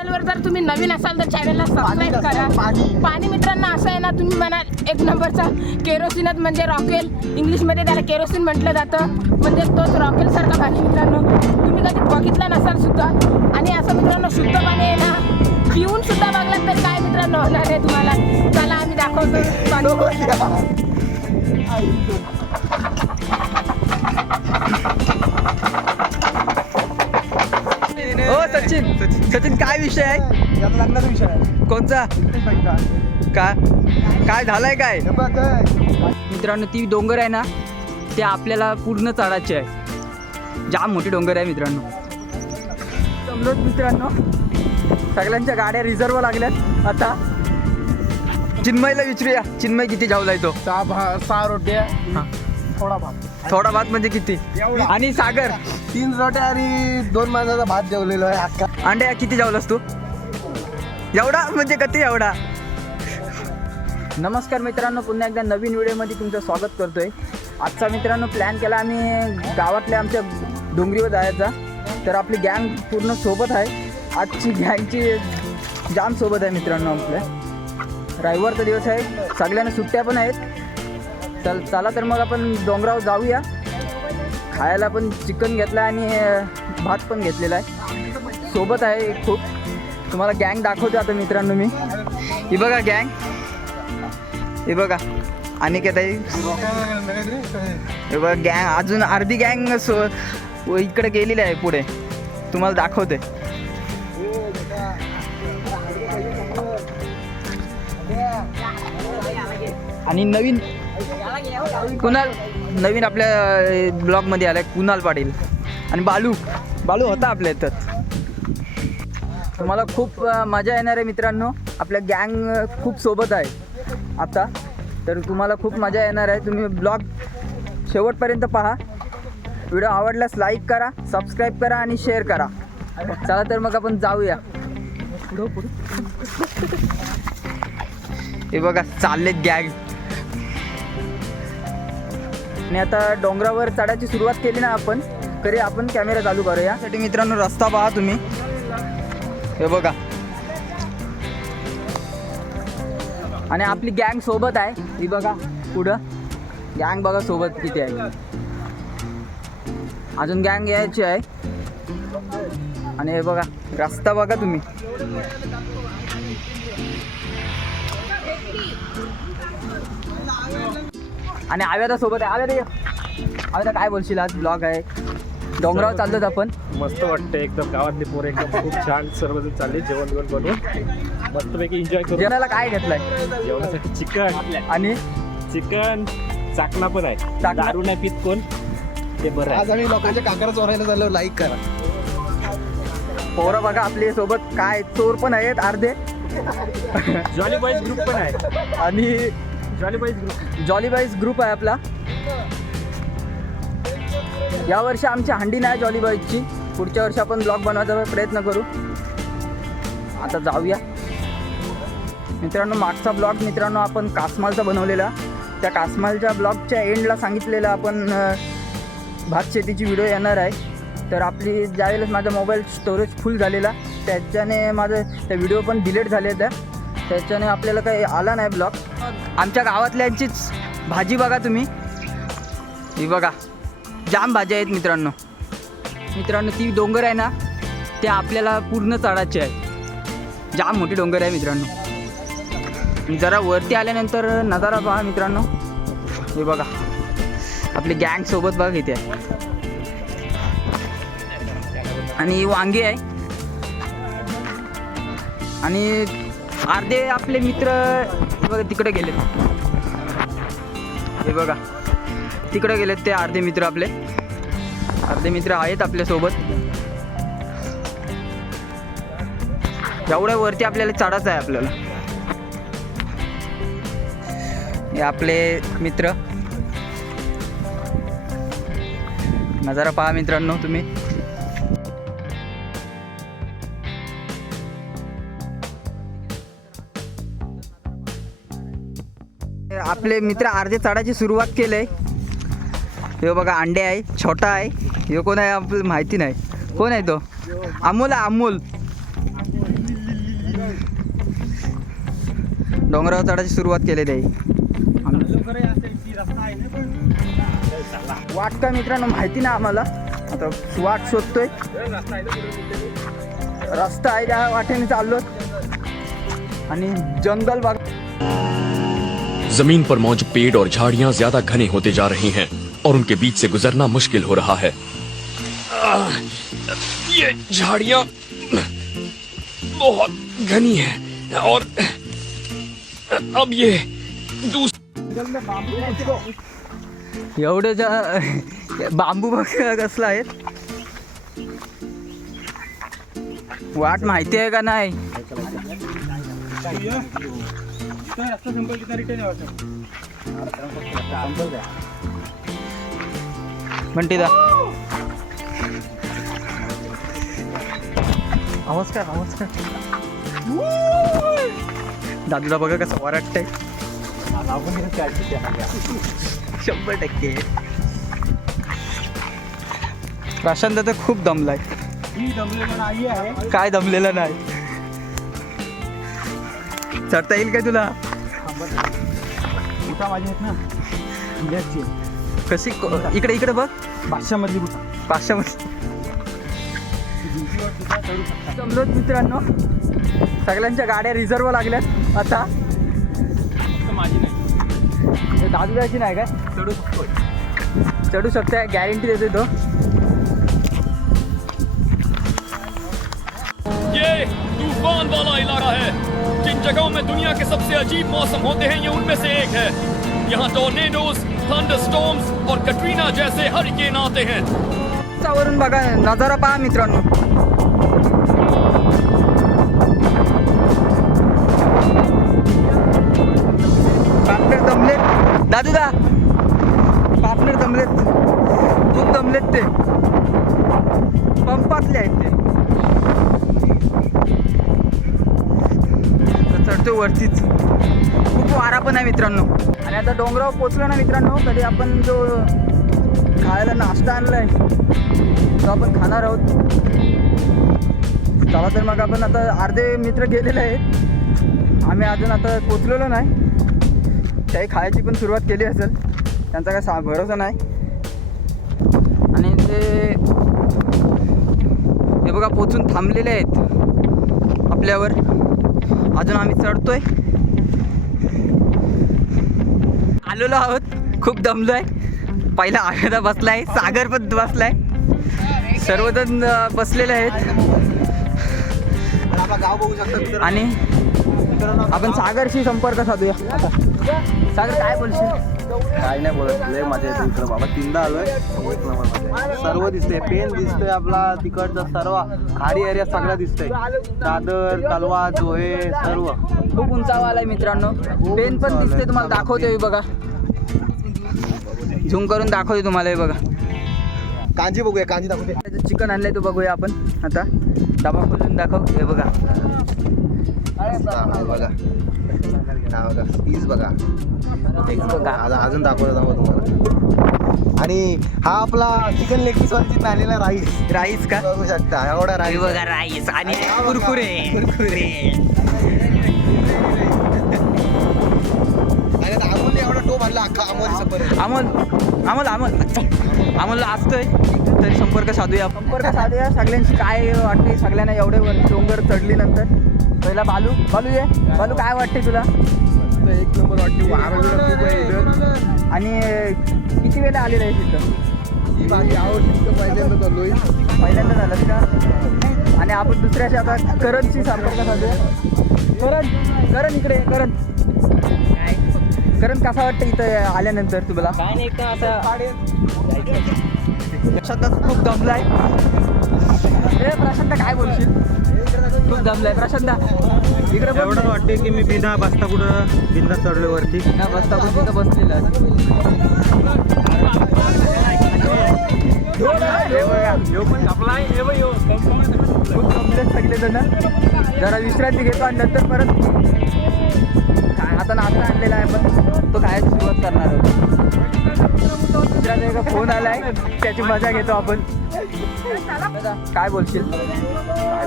चॅनलवर जर तुम्ही नवीन असाल तर चॅनलला सबस्क्राईब करा. पाणी. मित्रांनो असं आहे ना तुम्ही म्हणाल एक नंबरचा केरोसिनच म्हणजे रॉकेल. इंग्लिशमध्ये त्याला केरोसिन म्हटलं जातं. म्हणजे तोच रॉकेल सारखा पाणी मित्रांनो. तुम्ही कधी बघितलं नसाल सुद्धा. आणि असं मित्रांनो शुद्ध पाणी आहे ना पिऊन सुद्धा बघलात तर काय मित्रांनो होणार आहे तुम्हाला? चला आम्ही दाखवतो पाणी. हो सचिन. सचिन काय विषय आहे? याचा विषय आहे. कोणचा. का? काय झालंय काय? हे बघ? मित्रांनो ती डोंगर आहे ना ते आपल्याला पूर्ण चढायची आहे. जाम मोठी डोंगर आहे मित्रांनो. समजत मित्रांनो? सगळ्यांच्या गाड्या रिझर्व लागल्यात. आता चिन्मयला विचारूया. चिन्मय किती जाऊला तो सहा भा- सहा रोट्या हा. थोडा भात थोडा भात म्हणजे किती? एवढा. आणि सागर? तीन रोट्या आणि दोन माणसाचा भात जेवलेलो आहे अक्का अंड्या किती जावलास तू? एवढा म्हणजे किती एवढा? नमस्कार मित्रांनो पुन्हा एकदा नवीन व्हिडिओमध्ये तुमचं स्वागत करतोय. आजचा मित्रांनो प्लॅन केला आम्ही गावातल्या आमच्या डोंगरीवर जायचा. तर आपली गँग पूर्ण सोबत आहे. आजची गँगची जाम सोबत आहे मित्रांनो आपल्या. रविवारचा दिवस आहे. सगळ्यांना सुट्ट्या पण आहेत. चल चला तर मग आपण डोंगरावर जाऊया. खायला पण चिकन घेतलं आणि भात पण घेतलेला आहे. सोबत आहे खूप. तुम्हाला गँग दाखवतो आता मित्रांनो मी. ही बघा गँग. हे बघा. आणि काय ताई हे बघा गँग. अजून अर्धी गँग सो इकडे गेलेली आहे पुढे. तुम्हाला दाखवते. आणि नवीन कुणाल नवीन आपल्या ब्लॉगमध्ये आलाय कुणाल पाटील. आणि बालू बालू होता आपल्या इथं. तुम्हाला खूप मजा येणार आहे मित्रांनो. आपल्या गँग खूप सोबत आहे आता. तर तुम्हाला खूप मजा येणार आहे. तुम्ही ब्लॉग शेवटपर्यंत पहा. व्हिडिओ आवडल्यास लाईक करा सबस्क्राईब करा आणि शेअर करा. चला तर मग आपण जाऊया. हे बघा चाललेत गॅग. आणि आता डोंगरावर चढायची सुरुवात केली ना आपण तरी आपण कॅमेरा चालू करूया. साठी मित्रांनो रस्ता पहा तुम्ही. हे बघा. आणि आपली गँग सोबत आहे. ही बघा पुढं. गँग बघा सोबत किती आहे. अजून गँग यायची आहे. आणि हे बघा रस्ता बघा तुम्ही. आणि आव्यादा सोबत आहे. आव्यादा ये. आव्यादा काय बोलशील आज? ब्लॉग आहे. डोंगरावर चाललोत आपण. मस्त वाटतं एकदम. गावातले पोरं एकदम खूप छान सर्वजण चालले जेवण जेवण बनवून. मस्तपैकी एन्जॉय करू जेवणाला काय घेतलंय? जेवणासाठी चिकन. आणि? चिकन चाकणा पण आहे. चाकणा? दारू नाही पित कोण. ते बरं आज आम्ही लोकांच्या काकर चोरायला चाललो. लाईक करा. पोरं बघा आपले सोबत काय चोर पण आहेत अर्धे. जॉली बॉईज ग्रुप पण आहे. आणि जॉली ग्रुप बाईज ग्रुप आहे आपला. यावर्षी आमची हंडी नाही जॉली बाईजची पुढच्या वर्षी आपण ब्लॉग बनवायचा प्रयत्न करू. आता जाऊया. मित्रांनो मागचा ब्लॉग मित्रांनो आपण कासमालचा बनवलेला. त्या कासमालच्या ब्लॉगच्या एंडला सांगितलेलं आपण भातशेतीची भात शेतीची व्हिडिओ येणार आहे. तर आपली ज्यावेळेस माझा मोबाईल स्टोरेज फुल झालेला त्याच्याने माझं त्या व्हिडिओ पण डिलीट झाले त्या. त्याच्याने आपल्याला काही आला नाही ब्लॉग आमच्या गावातल्यांचीच भाजी बघा तुम्ही. ही बघा जाम भाज्या आहेत मित्रांनो. मित्रांनो ती डोंगर आहे ना ते आपल्याला पूर्ण चढायचे आहे. जाम मोठी डोंगर आहे मित्रांनो. जरा वरती आल्यानंतर नजारा पहा मित्रांनो. हे बघा आपली गँग सोबत बघा इथे. आणि वांगी आहे. आणि अर्धे आपले मित्र हे बघा तिकडे गेले हे बघा तिकडे गेलेत ते अर्धे मित्र आपले. अर्धे मित्र आहेत आपल्यासोबत एवढ्या वरती आपल्याला चढायचं आहे आपल्याला. हे आपले मित्र. नजारा पहा मित्रांनो तुम्ही. आपले मित्र अर्धे चढायची सुरुवात केले आहे यो बघा अंडे आहे छोटा आहे. यो कोण आहे आपल्याला माहिती नाही. कोण आहे तो? अमोल आहे अमोल. डोंगरावर चढायची सुरुवात केलेली आहे. वाट काय मित्रांनो माहिती नाही आम्हाला. आता वाट शोधतोय. रस्ता आहे त्या वाटेने चाललो आणि जंगल बघ ज़मीन पर मौजूद पेड़ और झाड़ियाँ ज़्यादा घने होते जा रही हैं और उनके बीच से गुजरना मुश्किल हो रहा है। ये झाड़ियाँ बहुत घनी हैं और अब ये बांबू कसला आहे. वाट माहिती आहे का नाही? दा आवाज काय आवाज काय दादूला बघा कसं वरटतंय शंभर टक्के. प्रशांत तर खूप दमलाय. काय दमलेलं नाही. चढता येईल काय तुला? कशी को- इकडे इकडे बघ. पाचशेमधली पाचशे जमलोत मित्रांनो सगळ्यांच्या गाड्या रिझर्व लागल्यात. आता. हे दादूची नाही काय? चढू शकतो चढू शकते गॅरंटी देतोय तो. ये तूफान वाला इलाका है। जगहों में दुनिया के सबसे अजीब मौसम होते हैं, ये उनमें से एक है। यहाँ टोर्नेडोज, थंडरस्टॉर्म्स और कटरीना जैसे हरिकेन आते हैं। वरून बघा, नज़ारा पहा मित्रांनो. पार्टनर दमलेत. दादू दा पार्टनर दमलेत. खूप दमलेत ते. वरतीच. खूप वारा पण आहे मित्रांनो. आणि आता डोंगरावर पोचलो ना मित्रांनो कधी आपण जो खायला नाश्ता आणलाय तो आपण खाणार आहोत. चला तर मग आपण आता अर्धे मित्र गेलेले आहेत. आम्ही अजून आता पोचलेलो नाही. काही खायची पण सुरुवात केली असेल. त्यांचा काय सा भरोसा नाही. आणि ते हे बघा पोचून थांबलेले आहेत आपल्यावर. अजून आम्ही चढतोय. आलेलो आहोत. खूप दमलो आहे पहिला आगदा बसलाय सागर पण बसलाय. सर्वजण बसलेले आहेत. गाव बघू आणि आपण सागरशी संपर्क साधूया. सागर काय बोलशील? काय नाही बोलत लय मजा येते इकडं. बाबा तीनदा आलोय. एक नंबर मजा आहे. सर्व दिसतंय. पेन दिसतोय आपला तिकडचं सर्व. खाडी एरिया सगळं दिसतंय. दादर तलवा जोहे सर्व. खूप उंचावा आलाय मित्रांनो. पेन पण दिसते तुम्हाला. दाखवते हे बघा. झूम करून दाखवते तुम्हाला. हे बघा. कांजी बघूया कांजी दाखवते चिकन आणलंय तो बघूया आपण. आता डबा खोलून दाखव. हे बघा. हा, बघा. हा बघा. पीस बघा. अजून दाखवतो दाखव तुम्हाला. आणि हा आपला चिकन लेग पीस वाली आलेला राईस राईस का? बघू शकता. एवढा हे राईस बघा राईस आणि कुरकुरे. कुरकुरे. अमोलने एवढा टोप आणला अख्खा अमोल अमोल अमोल अमोल. अमोलला असतोय. तरी संपर्क साधूया संपर्क साधूया. सगळ्यांची काय वाटते? सगळ्यांना एवढे डोंगर चढली नंतर पहिला बालू बालू ये. बालू काय वाटते तुला? एक नंबर वाटते वारा आहे. आणि किती वेळा आलेलं आहे तिथं? ही माझी आवड पहिल्यांदा पहिल्यांदा झालं का? आणि आपण दुसऱ्याशी आता करणशी संपर्क साधूया. करण करण इकडे करण. करण कसा वाटतं इथं आल्यानंतर काय नाही प्रशांत खूप दमलाय. ए प्रशांत काय बोलशील? खूप दमलाय प्रशांत इकडे बघ. एवढंच वाटते की मी बिना बसता कुठं बिंदा चढलोय वरती. ना बसता आपण तिथं बसलेलं बघा खूप दमलेत सगळे जण जरा विश्रांती घेतो आणि नंतर परत काय आता आता आणलेला आहे पण तो खायची सुरुवात करणार आहोत मित्राचा एका फोन आलाय त्याची मजा घेतो आपण. काय बोलशील?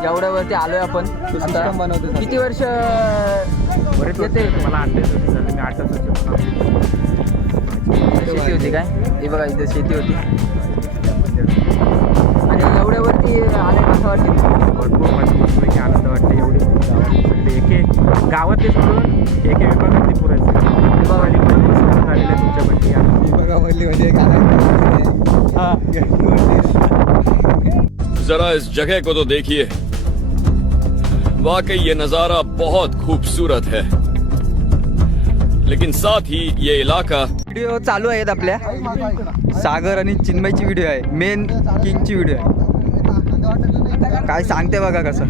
जेवढ्यावरती आलोय आपण आता बनवते किती वर्ष येते मला मी शेती होती काय? हे बघा इथं शेती होती. आणि एवढ्यावरती आले कसं वाटतं? भरपूर आनंद वाटते एवढी. एके गावातले सोडून एके विभागातले पुरायचे विभागाने पण झालेले आहे तुमच्यापैकी आणि जरा इस जगह को तो देखिए। वाकई ये नजारा बहुत खूबसूरत है। लेकिन साथ ही ये इलाका व्हिडिओ चालू आहेत आपल्या. सागर आणि चिन्मयची व्हिडिओ आहे. मेन किंगची व्हिडिओ आहे. काय सांगते बघा कसं.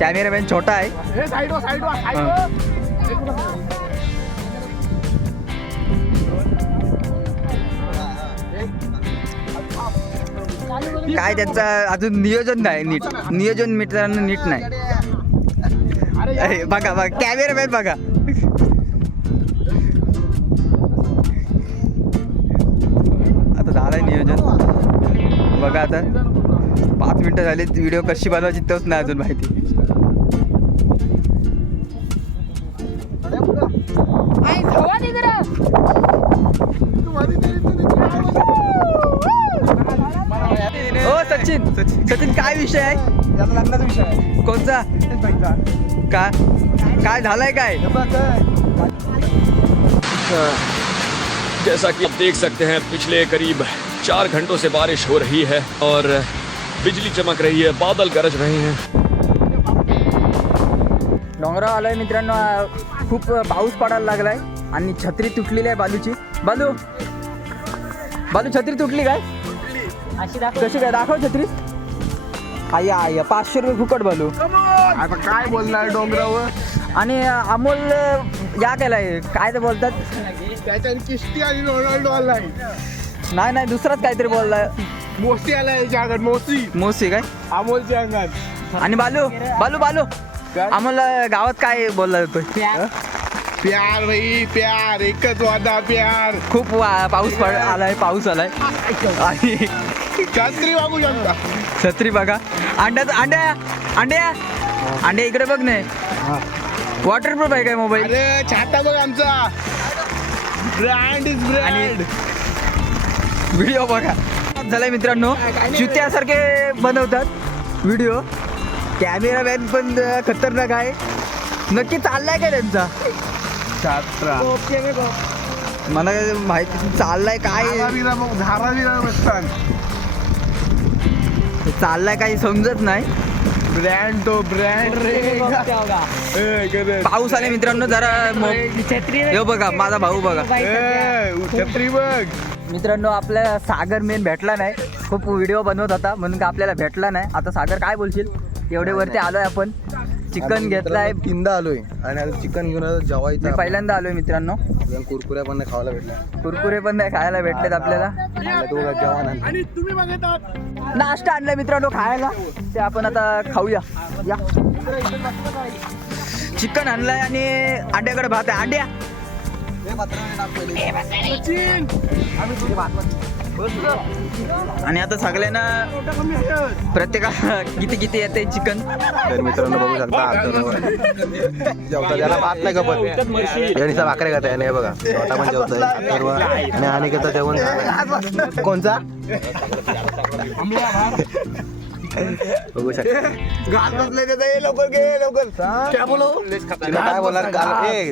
कॅमेरामॅन छोटा आहे. काय त्यांचा अजून नियोजन नाही नीट. नियोजन मित्रांनो नीट नाही. अरे, बघा बघा कॅमेरामॅन बघा. आता झालंय नियोजन. बघा आता. पाच मिनिटं झाली व्हिडिओ कशी बनवायची तोच नाही अजून माहिती. लग्नाचा विषय आहे. कोणचा का? काय झालंय काय? जैसा कि आप देख सकते हैं पिछले करीब चार घंटों से बारिश हो रही है और बिजली चमक रही है बादल गरज रहे हैं। डोंगरावर आलोय मित्रांनो आ, खूप पाऊस पडायला लागलाय आणि छत्री तुटलेली आहे बालूची. बालू बालू छत्री तुटली काय? कशी काय? दाखव छत्री. आई आई पाचशे रुपये फुकट बालू आता काय बोलणार डोंगरावर? आणि अमोल या केलाय काय ते बोलतात? त्याच्यात किस्ती आणि रोनाल्डो आलाय. नाही नाही दुसराच काहीतरी बोललाय. मोसी आलाय याच्या अंगात मोसी. मोसी काय? अमोलच्या अंगात आणि बालू बालू बालू. काय? अमोल गावात काय बोलला जातोय? प्यार. भाई प्यार एकच वादा प्यार. खूप वा- पाऊस पड आलाय पाऊस आलाय. आणि छत्री वागू शकता छत्री बघा. अंड्यात अंड्या अंड्या. अंड्या इकडे बघ नाही वॉटरप्रूफ आहे काय मोबाईल अरे छाता बघ आमचा. ब्रँड इज ब्रँड व्हिडिओ बघा. झालाय मित्रांनो चुत्यासारखे बनवतात व्हिडिओ कॅमेरामॅन पण खतरनाक आहे. नक्की चाललाय काय त्यांचा? छात्रा. मला माहिती चाललाय काय? धारावीला बसतात चाललाय काही समजत नाही. ब्रँड तो ब्रँड रे. पाऊस आले मित्रांनो जरा हे बघा माझा भाऊ बघा. छत्री बघ. मित्रांनो आपल्या सागर मेन भेटला नाही. खूप व्हिडिओ बनवत होता म्हणून का आपल्याला भेटला नाही. आता सागर काय बोलशील? एवढे वरती आलोय आपण. चिकन घेतलाय. तीनदा आलोय. आणि आता चिकन घेऊन आता मी जेवायचं पहिल्यांदा आलोय मित्रांनो. आपण. कुरकुऱ्या पण नाही खायला भेटल्या. कुरकुरे पण नाही खायला भेटलेत आपल्याला. जेवण आणलं. नाश्ता आणलाय मित्रांनो खायला. ते आपण आता खाऊया. या. चिकन आणलाय आणि अंड्याकडे भात आहे. अंड्या. आणि आता सगळ्यांना प्रत्येका किती किती येते चिकन? तर मित्रांनो बघू शकता. जेवता त्याला भात नाही कपत यांचा भाकरे खात याने हे बघा. छोटा पण जेवतोय. अथर्व आणि अनिकेता जेवण. कोणचा? बघू काय बोलणार?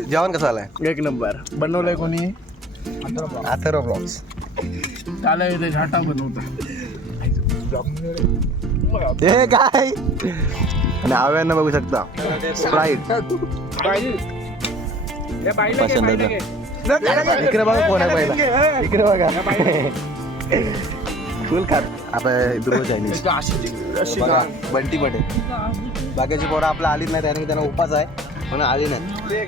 जेवण कसं आलंय एक नंबर. बनवलंय कोणी? अथर्व ब्लॉग्स. त्याला येते झाटा बनवता हे काय? आणि आव्यांना बघू शकता. स्प्राईट इकडे बघा कोण आहे पहिला. इकडे बघा. फुल खात. आपण चायनीज बंटी पटेल बाकीची पोरं आपल्या आलीच नाही त्याने त्यांना उपास आहे. म्हणून आली नाही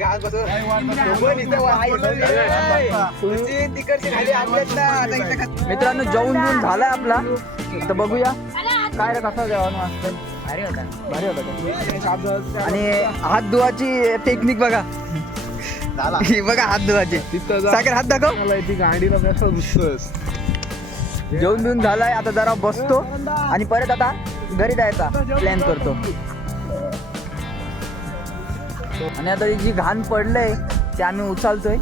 मित्रांनो जेवण घेऊन झालाय आपला. तर बघूया. काय रे कसा जेवण भारी होता. का? आणि हात. धुवाची टेक्निक बघा. झाला. ही बघा हात धुवाची तिथं जा. सागर हात दाखव. मला ती गाडीला कसं जेवण बिवून झालाय आता जरा बसतो. आणि परत आता घरी जायचा. प्लॅन करतो. आणि आता जी घाण पडलंय ते आम्ही उचलतोय.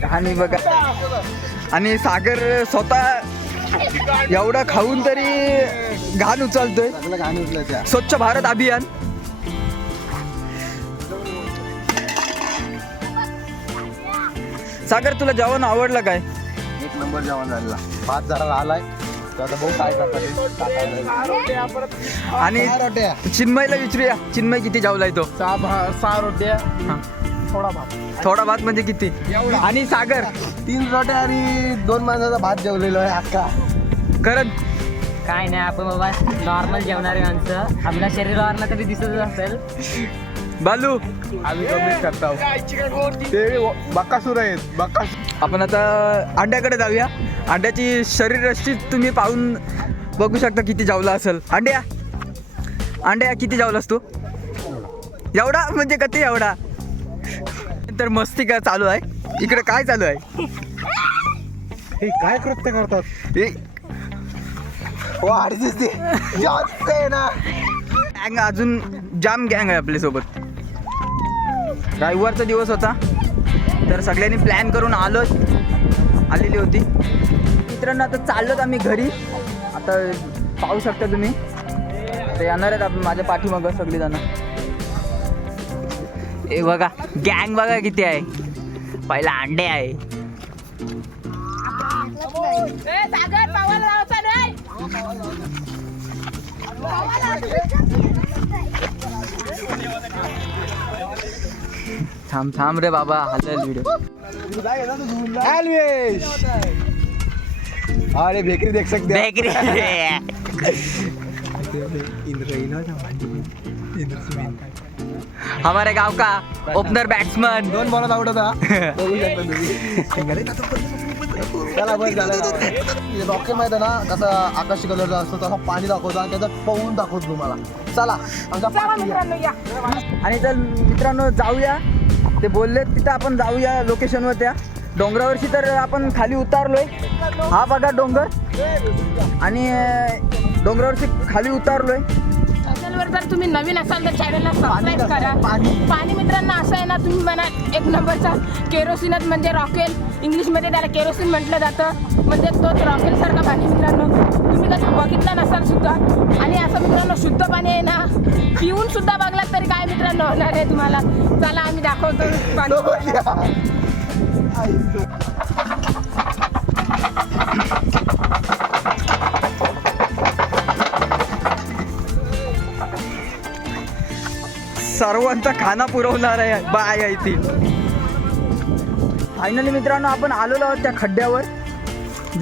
घाण बघा. आणि सागर स्वतः एवढं खाऊन तरी घाण उचलतोय. घाण स्वच्छ भारत अभियान. सागर तुला जेवण आवडलं काय? एक नंबर जेवण झालेला. भात जरा आलाय. तर आता भाऊ काय करतात आणि रोट्या चिन्मयला विचारूया. चिन्मय किती जेवलाय तो सहा भा- सहा रोट्या. थोडा भात. थोडा भात म्हणजे किती? आणि सागर? तीन रोट्या आणि दोन माणसाचा भात जेवलेलो आहे अक्का करण? काय नाही आपण बाबा नॉर्मल जेवणारे माणसं आपल्या शरीरावरनं तरी दिसतच असेल. बालू? आम्ही कमीच करतो. ते बक्कासूर आहेत. बक्कासूर आपण आता अंड्याकडे जाऊया. अंड्याची शरीरयष्टी तुम्ही पाहून बघू शकता किती जेवला असेल. अंड्या. अंड्या किती जेवलास तू? एवढा म्हणजे कधी एवढा? तर मस्ती काय चालू आहे? इकडे काय चालू आहे? हे काय कृत्य करतात? हे. हो अडीच ते जास्त आहे ना. गँग अजून जाम गँग आहे आपल्यासोबत रविवारचा दिवस होता. तर सगळ्यांनी प्लॅन करून आलो आलेली होती. मित्रांनो आता चाललोत आम्ही घरी. आता पाहू शकता तुम्ही. तर येणार आहेत आपण माझ्या पाठीमागं सगळी जण हे बघा गँग बघा किती आहे. पहिला अंडे आहे. ए, थांब थांब रे बाबा हलल व्हिडिओ अरे बेकरी देख सकते हैं. बेकरी हमारे गाव का ओपनर बैट्समैन दोन बॉलात आउट होता त्याला बस झालं रॉकेट माहिती आहे ना कसा आकाशी कलरचा असतो तसा पाणी दाखवतो आणि त्याचा पवून दाखवतो तुम्हाला. चला आमचा आणि तर मित्रांनो जाऊया. ते बोलले तिथं आपण जाऊया लोकेशनवर त्या. डोंगरावरची तर आपण खाली उतारलोय. हा बघा डोंगर. आणि अं, डोंगरावरची खाली उतारलोय. चॅनलवर जर तुम्ही नवीन असाल तर चॅनलला सबस्क्राईब करा. पाणी. मित्रांनो असं आहे ना तुम्ही म्हणा एक नंबरचा केरोसिनच म्हणजे रॉकेल. इंग्लिशमध्ये त्याला केरोसिन म्हटलं जातं. म्हणजे तोच रॉकेल सारखा पाणी मित्रांनो. तुम्ही कधी बघितलं नसाल सुद्धा. आणि असं मित्रांनो शुद्ध पाणी आहे ना पिऊन सुद्धा बघलात तरी काय मित्रांनो होणार आहे तुम्हाला. चला आम्ही दाखवतो पाणी. सर्वांचा खाना पुरवणार आहे. बाय आहे ती. फायनली मित्रांनो आपण आलेलो आहोत त्या खड्ड्यावर.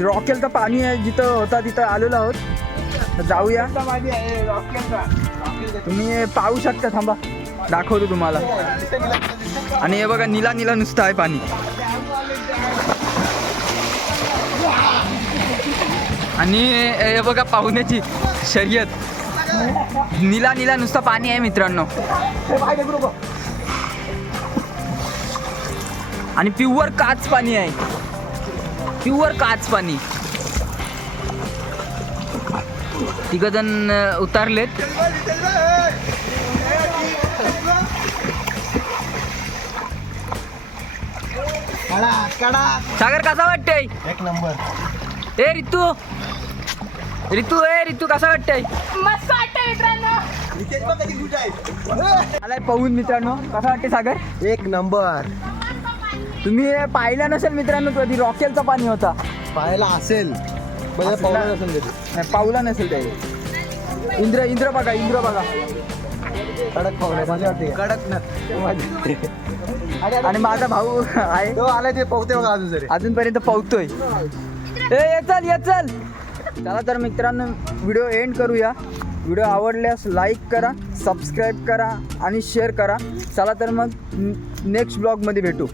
रॉकेलचं पाणी आहे जिथं होता तिथं आलेलो आहोत. तर जाऊया. तुम्ही पाहू शकता थांबा. दाखवतो तुम्हाला. आणि हे बघा निला निला नुसतं आहे पाणी. आणि हे बघा पाहुण्याची शर्यत. निला निला नुसतं पाणी आहे मित्रांनो. आणि प्युअर काच पाणी आहे. प्युअर काच पाणी. तिघ जण उतारलेत. सागर कसा वाटतंय? एक नंबर. ए रितू. रितू ए रितू कसा वाटतंय? मस्त वाटतं मित्रांनो. आलाय पाहून मित्रांनो. कसा वाटते सागर? एक नंबर. तुम्ही हे पाहिलं नसेल मित्रांनो कधी रॉकेलचं पाणी होता. पाहायला असेल. म्हणजे कधी. नाही पावला नसेल ते इंद्र इंद्र बघा इंद्र बघा. कडक पाहुणे माझ्या वाटते कडक ना. आणि माझा भाऊ आहे. तो आलाय ते पाहते बघा अजून अजूनपर्यंत पावतोय. ए ये चल ये चल. चला तर मित्रांनो व्हिडिओ एंड करूया. व्हिडिओ आवडल्यास लाईक करा सबस्क्राईब करा आणि शेअर करा. चला तर मग नेक्स्ट ब्लॉगमध्ये भेटू.